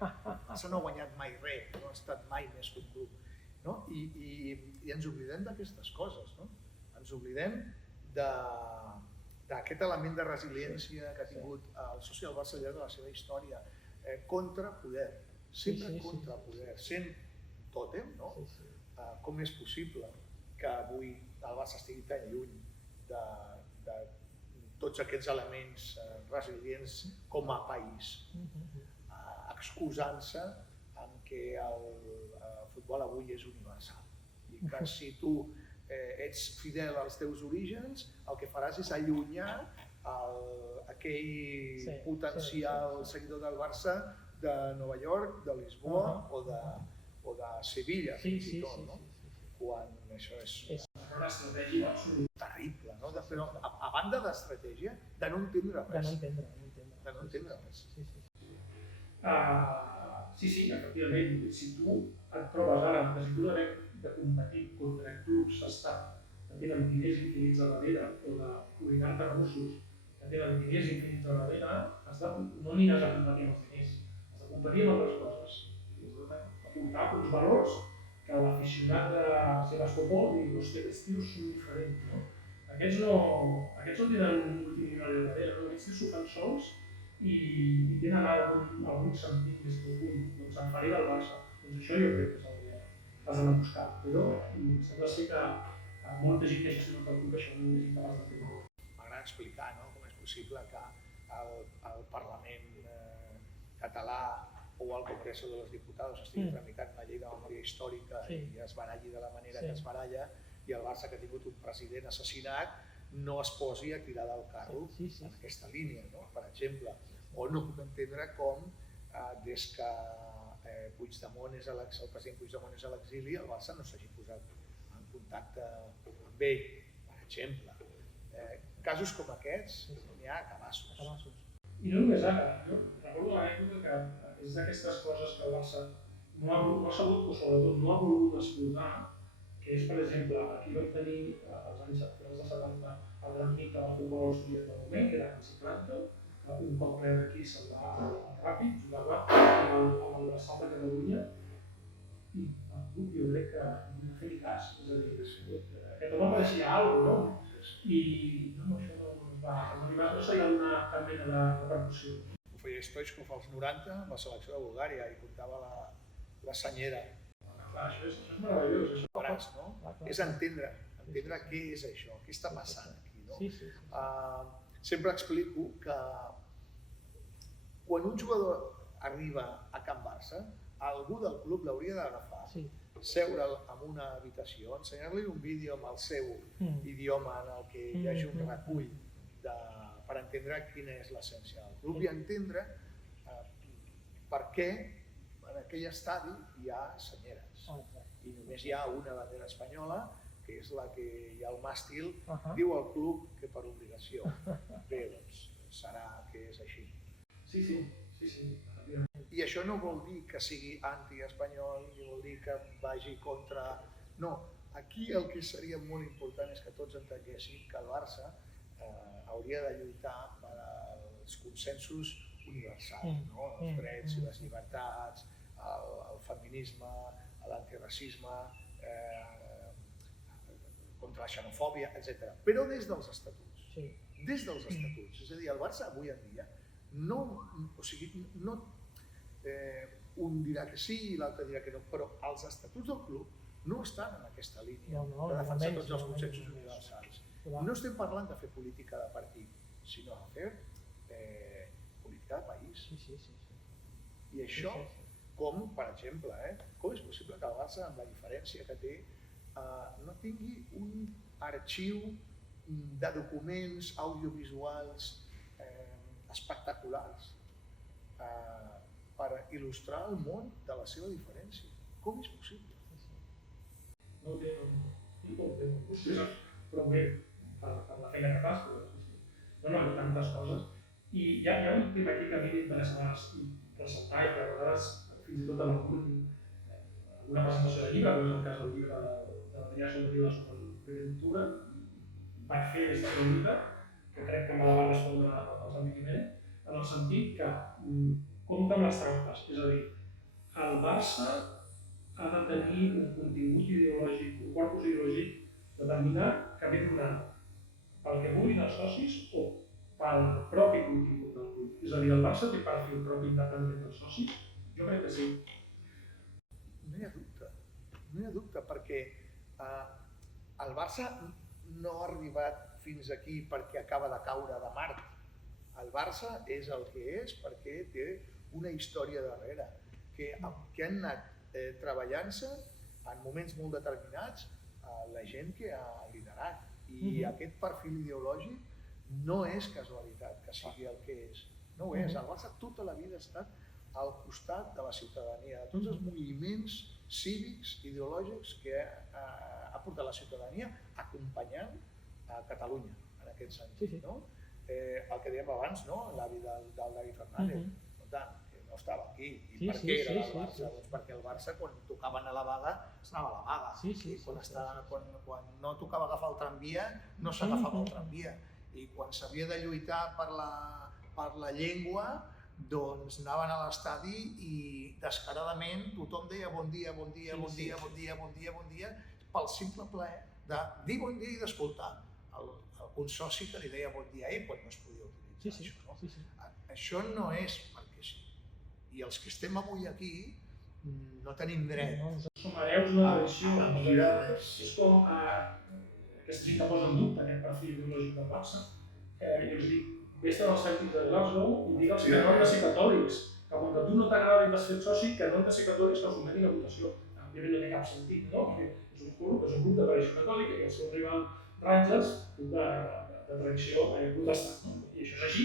Barça no ha guanyat mai res, no ha estat mai més que un club. I ens oblidem d'aquestes coses, ens oblidem d'aquest element de resiliència que ha tingut el soci del Barça al llarg de la seva història, contra poder, sempre contra poder, sent tòtem, no? Com és possible que avui el Barça estigui tan lluny de tots aquests elements resilients com a país, excusant-se en que el futbol avui és universal i que si tu ets fidel als teus orígens, el que faràs és allunyar aquell potencial seguidor del Barça de Nova York, de Lisboa o de Sevilla, fins i tot, no? Quan això és terrible, no? Però a banda d'estratègia, de no entendre res. De no entendre res. Sí, efectivament, si tu et trobes ara en la situació de competir contra clubs d'estat que tenen diners infinits a darrere o 40 recursos que tenen diners infinits a darrere, no aniràs a competir amb els diners, has de competir amb altres coses. Aportar uns valors que l'aficionat de Sebastopol digui, hòstia, aquests tios són diferents, no? Aquests no tenen un multimilionari al darrere, no? Aquests tios s'ho fan sols i tenen algun sentit més profund. Doncs em faré del Barça. Doncs això jo crec que és el que has d'anar a buscar. Però sembla ser que molta gent que ha gestionat el club això no és incapaç de fer. M'agrada explicar com és possible que el Parlament català o el Congreso de los Diputados estigui tramitant una llei de memòria històrica i es baralli de la manera que es baralla, i el Barça, que ha tingut un president assassinat, no es posi a cridar del carro en aquesta línia, per exemple. O no puc entendre com, des que el president Puigdemont és a l'exili, el Barça no s'hagi posat en contacte amb ell, per exemple. Casos com aquests n'hi ha a cabassos. I no només ara, jo recordo l'època que és d'aquestes coses que el Barça no ha sabut, o sobretot no ha volgut explotar, que és, per exemple, aquí vam tenir als anys 70 el gran mic del futbol estudiat del moment, que era Hansi Plantel, que un cop ple d'aquí se'n va ràpid, jugava amb el Braçal de Catalunya, i el club jo crec que no va fer ni cas, és a dir, aquest home pareixia alguna cosa, no? I no, això no s'ha de donar cap mena de repercussió. Ho feia Stoichkov als 90 amb la selecció de Bulgària i portava la senyera. Clar, això és meravellós. És entendre què és això, què està passant aquí. Sempre explico que quan un jugador arriba a Can Barça, algú del club l'hauria d'agafar, seure'l en una habitació, ensenyar-li un vídeo amb el seu idioma en el que hi hagi un recull per entendre quina és l'essència del club i entendre per què en aquell estadi hi ha senyeres. I només hi ha una bandera espanyola, que és la que hi ha al màstil, diu el club que per obligació. Bé, doncs serà que és així. Sí. I això no vol dir que sigui anti-espanyol, ni vol dir que vagi contra... No, aquí el que seria molt important és que tots entenguessin que el Barça hauria de lluitar per als consensos universals, els drets i les llibertats, el feminisme, l'antiracisme, contra la xenofòbia, etc. Però des dels estatuts. Des dels estatuts. És a dir, el Barça avui en dia un dirà que sí i l'altre dirà que no, però els estatuts del club no estan en aquesta línia de defensar tots els consensos universals. No estem parlant de fer política de partit, sinó de fer política de país. I això, com, per exemple, com és possible que el Barça, amb la diferència que té, no tingui un arxiu de documents audiovisuals espectaculars per il·lustrar el món de la seva diferència. Com és possible? No ho té, però bé, per la feina que fas, no, tantes coses. I hi ha un tema aquí que a mi m'interessa ressaltar i que a vegades, fins i tot en alguna presentació de llibre, com és el cas del llibre de la Triació de Llibres sobre l'Agricultura, vaig fer aquesta pregunta, que crec que me la va respondre els amics Jiménez, en el sentit que compta amb les trampes, és a dir, el Barça ha de tenir un contingut ideològic, un corpus ideològic determinat que ve donat pel que vulguin els socis o pel propi contingut del club. És a dir, el Barça té perfil propi independent dels socis? Jo crec que sí. No hi ha dubte, perquè el Barça no ha arribat fins aquí perquè acaba de caure de Mart. El Barça és el que és perquè té una història darrere, que han anat treballant-se en moments molt determinats la gent que ha liderat. I aquest perfil ideològic no és casualitat que sigui el que és. No ho és. El Barça tota la vida ha estat al costat de la ciutadania, de tots els moviments cívics, ideològics que ha portat la ciutadania acompanyant a Catalunya, en aquest sentit. El que dèiem abans, l'avi del David Fernández, no estava aquí. I per què era el Barça? Doncs perquè el Barça, quan tocaven a la vaga, es anava a la vaga. I quan no tocava agafar el tramvia, no s'agafava el tramvia. I quan s'havia de lluitar per la llengua, doncs anaven a l'estadi i descaradament tothom deia bon dia, bon dia, bon dia, bon dia, bon dia, bon dia, pel simple plaer de dir bon dia i d'escoltar un soci que li deia bon dia a ell quan no es podia utilitzar això. Això no és perquè sí. I els que estem avui aquí no tenim dret. Som hereus d'una tradició. És com aquesta gent que posa en dubte aquest perfil ideològic del Barça. Jo us dic, vés-te'n als cèntims de Glasgow i digue'ls que no han de ser catòlics, que quan tu no t'agrada i t'has fet soci, que no han de ser catòlics que els sometin a votació. Òbviament no té cap sentit, no? És un grup de tradició catòlica i el seu rival Rangers, grup de tradició protestant. I això és així,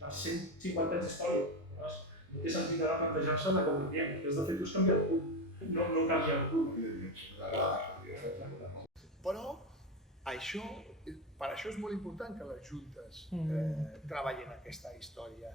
per 150 anys d'història. No té sentit ara plantejar-se de com canviem, el que has de fer tu és canviar el club, no canviar el club. Però això, per això és molt important que les juntes treballin aquesta història.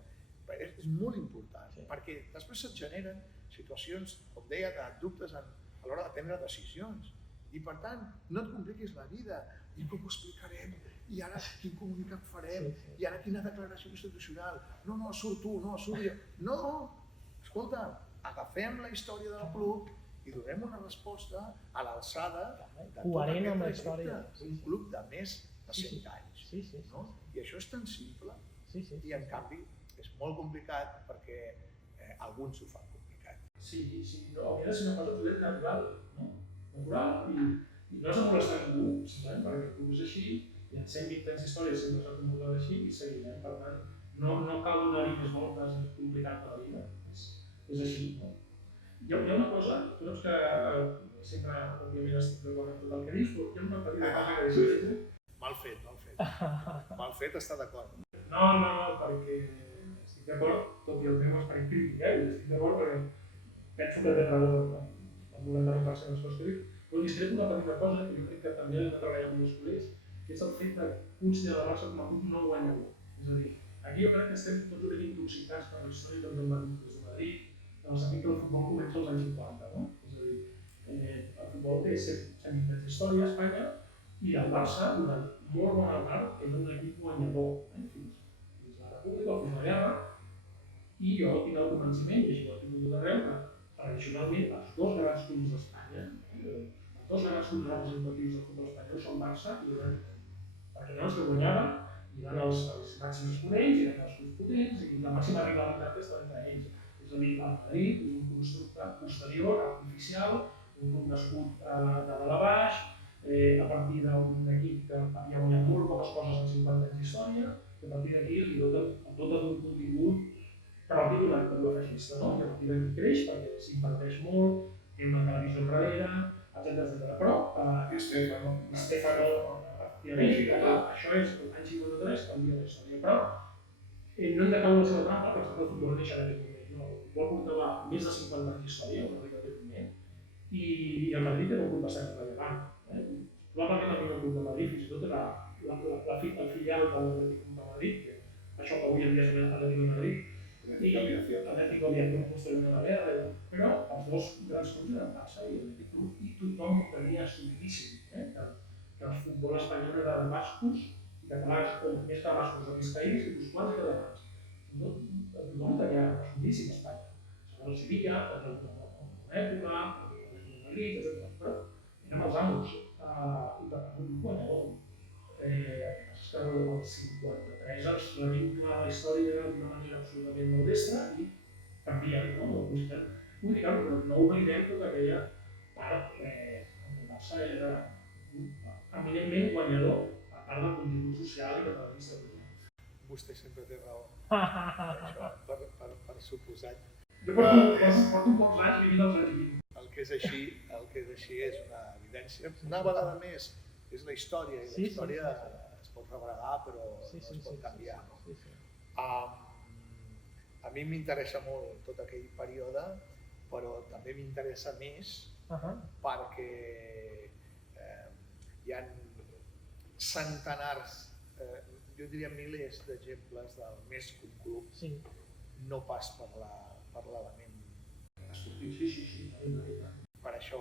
És molt important, perquè després se't generen situacions, com deia, de dubtes a l'hora de prendre decisions. I per tant, no et compliquis la vida, i com ho explicarem, i ara quin comunicat farem, i ara quina declaració institucional, no, surt tu, no, surt jo. No, escolta, agafem la història del club i donem una resposta a l'alçada de tot aquest projecte. Un club de més de 100 anys. I això és tan simple, i en canvi és molt complicat perquè alguns ho fan complicat. Sí, hauria de ser una cosa totalment natural, i no has de molestar ningú, simplement perquè el club és així, i en 120 anys d'història sempre s'ha comportat així i seguirem, per tant, no cal donar-hi més voltes i complicar per la vida, és així. Hi ha una cosa, tu saps que sempre, òbviament, estic d'acord amb tot el que dius, però hi ha una petita cosa que dius. Mal fet estar d'acord. No, perquè estic d'acord, tot i el meu esperit crític, estic d'acord perquè penso que té raó en 99% de les coses que dic, però discrepo una petita cosa que jo crec que també hem de treballar amb els col·legs, que és el fet de considerar el Barça com a club no guanyador. És a dir, aquí jo crec que estem tots una mica intoxicats per la història que ens hem venut des de Madrid, en el sentit que el futbol comença als anys 50, no? És a dir, el futbol té 100 anys d'història a Espanya i el Barça, durant molt bona part, era un equip guanyador, fins a la República o fins a la Guerra, i jo tinc el convenciment, i així ho he tingut tot arreu, que tradicionalment els dos grans clubs d'Espanya, els dos grans clubs representatius del futbol espanyol són Barça i Madrid. Perquè no els que guanyaven eren els màxims exponents, eren els clubs potents i la màxima rivalitat estava entre ells. És a dir, el Madrid és un constructe posterior, artificial, un club nascut de dalt a baix, a partir d'un equip que havia guanyat molt poques coses en 50 anys d'història, i a partir d'aquí li doten tot un contingut propi d'una dictadura feixista, no? I a partir d'aquí creix perquè s'inverteix molt, té una televisió darrere, etc. Però Stefano, efectivament, això és l'any 53, canvia la història, però no hem de caure en la seva trampa perquè el futbol neix en aquest moment. El futbol portava més de 50 anys d'història, una mica aquest moment, i el Madrid era un club bastant rellevant. Probablement el primer club de Madrid, fins i tot era el filial de l'Atlètic de Madrid, això que avui en dia és l'Atlètic de Madrid, i l'Atlètic Aviación posteriorment a la guerra, però els dos grans clubs eren Barça i l'Atlètic Club, i tothom ho tenia assumidíssim, que el futbol espanyol era de bascos i catalans, o més que bascos de biscaïns i busquans i catalans. Tothom tenia assumidíssim a Espanya. Segons Sevilla, una època, Madrid, etc. Però érem els amos, i per tant, guanyador. És que el 53 ens reviu la història d'una manera absolutament modesta i canvia el concepte. Vull dir que no oblidem tota aquella part que el Barça era eminentment guanyador, a part del contingut social i catalanista. Vostè sempre té raó, per suposat. Jo porto pocs anys vivint als anys 20. El que és així és una evidència. Una vegada més, és la història, i la història es pot rebregar, però no es pot canviar. A mi m'interessa molt tot aquell període, però també m'interessa més perquè hi ha centenars, jo diria milers d'exemples del més que un club, no pas per l'element esportiu. Per això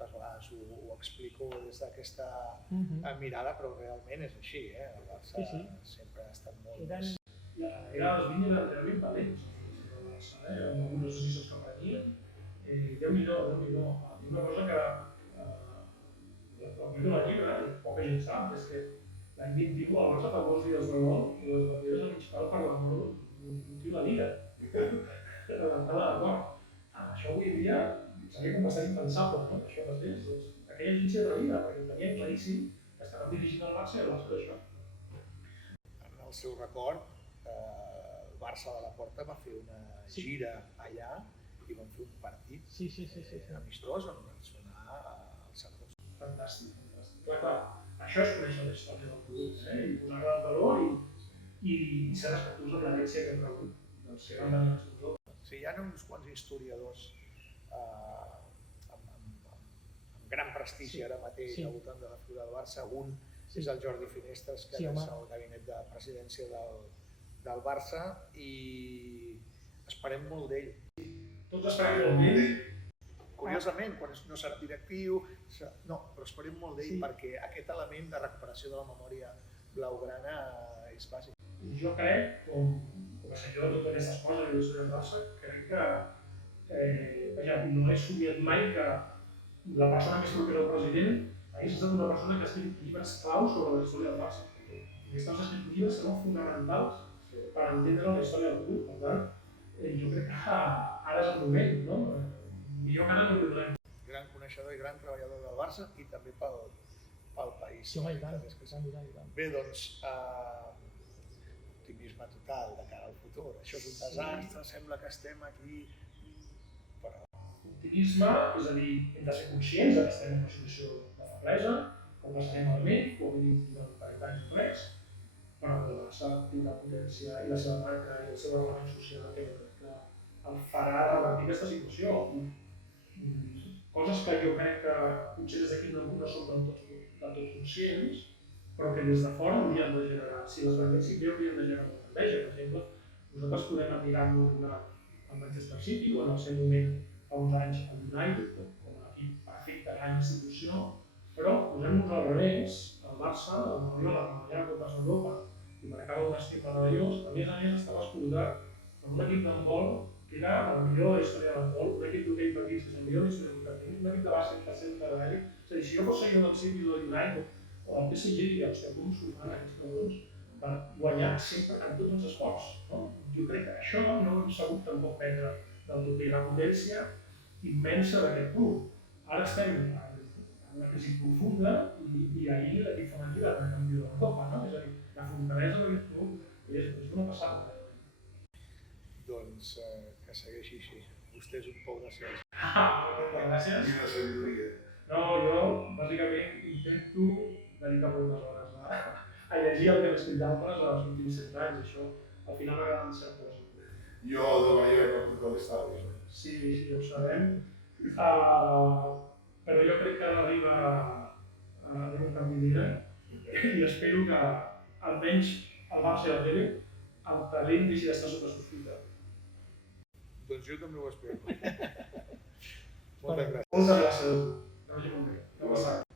moltes vegades ho explico des d'aquesta mirada, però realment és així, el Barça sempre ha estat molt més... Era les línies realment valents, amb algunes decisions que prenien. Déu-n'hi-do. Una cosa que l'aplico a la llibre i poca gent sap és que l'any 21 el Barça fa 2 dies de gol i les banderes a mig pal per l'amor d'un tio de Liga. Rebentada d'acord. Això avui dia seria com bastant impensable, no? Això passés. Aquella gent s'hi atrevia, perquè tenia claríssim que estaven dirigint el Barça i el Barça d'això. En el seu record, el Barça de la Porta va fer una gira allà i van fer un partit amistós on van sonar els Santos. Fantàstic. Clar, això és conèixer la història del club, i posar-la en valor i ser respectuós amb l'herència que hem rebut. Doncs ser van venir els clubs. Sí, hi ha uns quants historiadors amb gran prestigi ara mateix al voltant de la figura del Barça. Un és el Jordi Finestres, que és el gabinet de presidència del Barça, i esperem molt d'ell. Tots esperem molt d'ell. Curiosament, quan no serà directiu, no, però esperem molt d'ell perquè aquest element de recuperació de la memòria blaugrana és bàsic. Jo crec, com a senyor de totes aquestes coses i l'història del Barça, crec que no he somiat mai que la persona més propera del president hagués estat una persona que ha escrit llibres claus sobre la història del Barça. Aquests escrits llibres són fonamentals per entendre la història del club. Per tant, jo crec que ara és el moment, no? Millor que ara no ho tindrem. Gran coneixedor i gran treballador del Barça i també pel país. Sí, home, i tant. Bé, doncs, optimisme total de cara al futur. Això és un desastre, sembla que estem aquí... Optimisme, és a dir, hem de ser conscients que estem en una situació de feblesa, que ho passarem malament, com hem dit durant 40 anys o res, però el Barça té una potència i la seva marca i el seu element social que el farà revertir aquesta situació. Coses que jo crec que potser des d'aquí no som del tot conscients, però que des de fora haurien de generar, si les veiem sí que haurien de generar molta enveja. Per exemple, nosaltres podem admirar-nos al Manchester City o en el seu moment fa uns anys al United, com a equip perfecte, gran institució, però posem-nos al revés, el Barça, on arriba la guanyar Copes d'Europa i marcava un estil meravellós, a més estava escoltat per un equip d'handbol que era la millor història de l'handbol, un equip d'hoquei patins que és la millor història de l'hoquei, un equip de bàsquet que sempre d'aeri. És a dir, si jo fos seguidor del City o del United o del PSG, diria, hòstia, com s'ho fan aquests cabrons per guanyar sempre en tots els esports. Jo crec que això no hem sabut tampoc prendre del tot bé la potència immensa d'aquest club. Ara estem en una crisi profunda i ahir l'equip femení va anar campió d'Europa, no? És a dir, la fortalesa d'aquest club és una passada. Doncs que segueixi així. Vostè és un pou de ciència. Gràcies. No, jo bàsicament intento dedicar moltes hores a llegir el que han escrit d'altres els últims 7 anys. Això al final m'agrada en certa cosa. Jo de la llei per tot l'estadi. Sí, ho sabem. Però jo crec que arriba a haver un canvi d'era i espero que almenys el Barça i el Tele el talent deixi d'estar sota sospita. Doncs jo també ho espero. Moltes gràcies. Moltes gràcies.